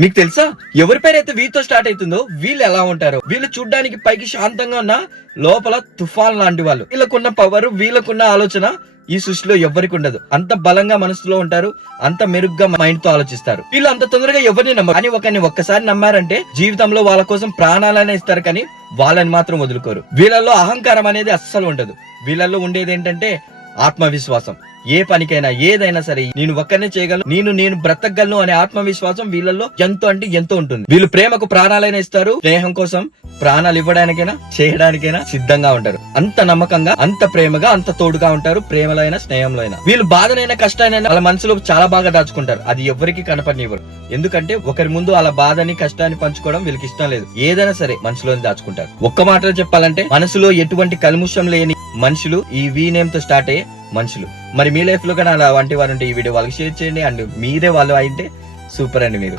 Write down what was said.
మీకు తెలుసా ఎవరి పేరైతే వీతో స్టార్ట్ అవుతుందో వీళ్ళు ఎలా ఉంటారో? వీళ్ళు చూడ్డానికి పైకి శాంతంగా ఉన్న లోపల తుఫాన్ లాంటి వాళ్ళు. వీళ్ళకున్న పవర్, వీళ్ళకున్న ఆలోచన ఈ సృష్టిలో ఎవరికి ఉండదు. అంత బలంగా మనసులో ఉంటారు, అంత మెరుగ్గా మైండ్ తో ఆలోచిస్తారు. వీళ్ళు అంత తొందరగా ఎవరిని నమ్మరు. కానీ ఒకరిని ఒక్కసారి నమ్మారంటే జీవితంలో వాళ్ళ కోసం ప్రాణాలనే ఇస్తారు, కానీ వాళ్ళని మాత్రం వదులుకోరు. వీళ్ళల్లో అహంకారం అనేది అస్సలు ఉండదు. వీళ్ళల్లో ఉండేది ఏంటంటే ఆత్మవిశ్వాసం. ఏ పనికైనా ఏదైనా సరే నేను ఒక్కనే చేయగలను, నేను బ్రతకగలను అనే ఆత్మవిశ్వాసం వీళ్ళల్లో ఎంతో అంటే ఎంతో ఉంటుంది. వీళ్ళు ప్రేమకు ప్రాణాలైనా ఇస్తారు, స్నేహం కోసం ప్రాణాలు ఇవ్వడానికైనా చేయడానికైనా సిద్ధంగా ఉంటారు. అంత నమ్మకంగా, అంత ప్రేమగా, అంత తోడుగా ఉంటారు. ప్రేమలో అయినా స్నేహంలో అయినా వీళ్ళు బాధనైనా కష్టానైనా వాళ్ళ మనసులో చాలా బాగా దాచుకుంటారు. అది ఎవరికి కనపడనివ్వరు. ఎందుకంటే ఒకరి ముందు అలా బాధని కష్టాన్ని పంచుకోవడం వీళ్ళకి ఇష్టం లేదు. ఏదైనా సరే మనసులోని దాచుకుంటారు. ఒక్క మాటలో చెప్పాలంటే మనసులో ఎటువంటి కల్ముషం లేని మనుషులు ఈ వీ నేమ్ తో స్టార్ట్ అయ్యే మనుషులు. మరి మీ లైఫ్ లో కానీ అలా వంటి వారు ఉంటే ఈ వీడియో వాళ్ళకి షేర్ చేయండి. అండ్ మీరే వాళ్ళు అయితే సూపర్ అండి మీరు.